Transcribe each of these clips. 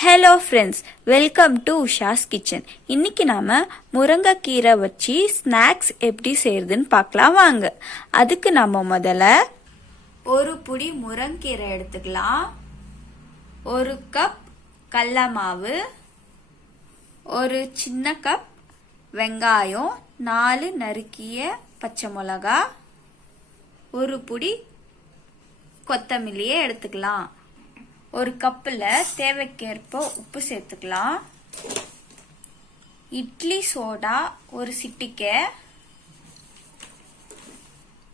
Hello friends, welcome to Usha's kitchen. இன்னைக்கு நாம முருங்கைக்கீரை வச்சு ஸ்நாக்ஸ் எப்படி செய்யறதுன்னு பார்க்கலாம் வாங்க. அதுக்கு நம்ம முதல்ல ஒரு புடி முருங்கைக்கீரை எடுத்துக்கலாம், ஒரு கப் கடல மாவு, ஒரு சின்ன கப் வெங்காயம், 4 நறுக்கிய பச்சை மிளகா, ஒரு புடி கொத்தமல்லியை எடுத்துக்கலாம். ஒரு கப்பில் தேவைக்கேற்ப உப்பு சேர்த்துக்கலாம். இட்லி சோடா ஒரு சிட்டிக்கை,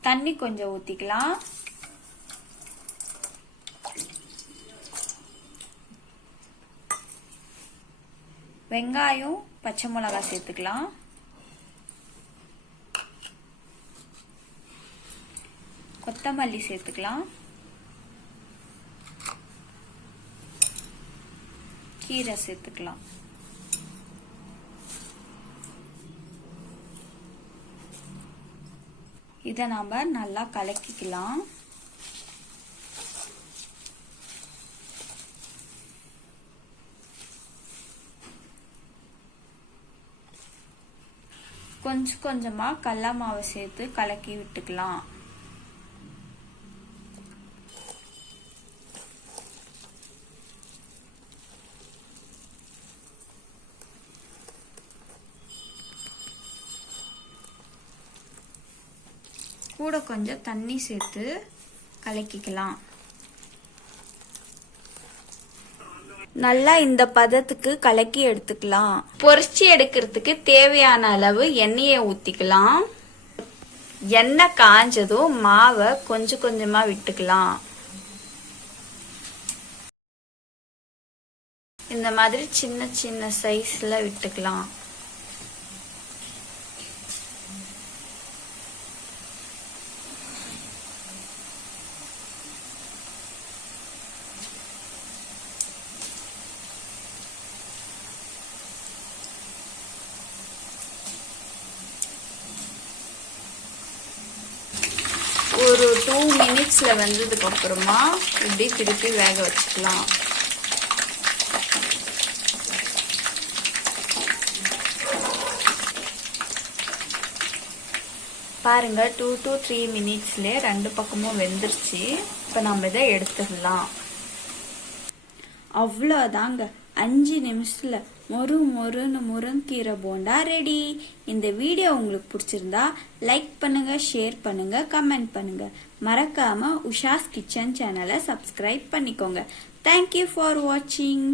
தண்ணி கொஞ்சம் ஊற்றிக்கலாம். வெங்காயம் பச்சை மிளகாய் சேர்த்துக்கலாம். கொத்தமல்லி சேர்த்துக்கலாம். கீரை சேர்த்துக்கலாம். இதை நாம நல்லா கலக்கிக்கலாம். கொஞ்சம் கொஞ்சமா கடல மாவை சேர்த்து கலக்கி விட்டுக்கலாம். கூட கொஞ்சம் தண்ணி சேர்த்து கலக்கிக்கலாம். நல்லா இந்த பதத்துக்கு கலக்கி எடுத்துக்கலாம். பொரிச்சு எடுக்கிறதுக்கு தேவையான அளவு எண்ணெயை ஊத்திக்கலாம். எண்ணெய் காஞ்சதும் மாவை கொஞ்சம் கொஞ்சமா விட்டுக்கலாம். இந்த மாதிரி சின்ன சின்ன சைஸ்ல விட்டுக்கலாம். ஒரு 2 மினிட்ஸ்ல வந்ததுக்கு அப்புறமா இப்படி திருப்பி வேக வச்சுக்கலாம். பாருங்க, 2 to 3 மினிட்ஸ்ல 2 பக்கமும் வெந்துருச்சு. இப்ப நம்ம இதை எடுத்துடலாம். அவ்வளோதாங்க, 5 நிமிஷத்துல மொறுன்னு முருங்கீரை போண்டா ரெடி. இந்த வீடியோ உங்களுக்கு பிடிச்சிருந்தா லைக் பண்ணுங்க, ஷேர் பண்ணுங்க, கமெண்ட் பண்ணுங்க. மறக்காம உஷாஸ் கிச்சன் சேனலை சப்ஸ்கிரைப் பண்ணிக்கோங்க. தேங்க்யூ ஃபார் வாட்சிங்.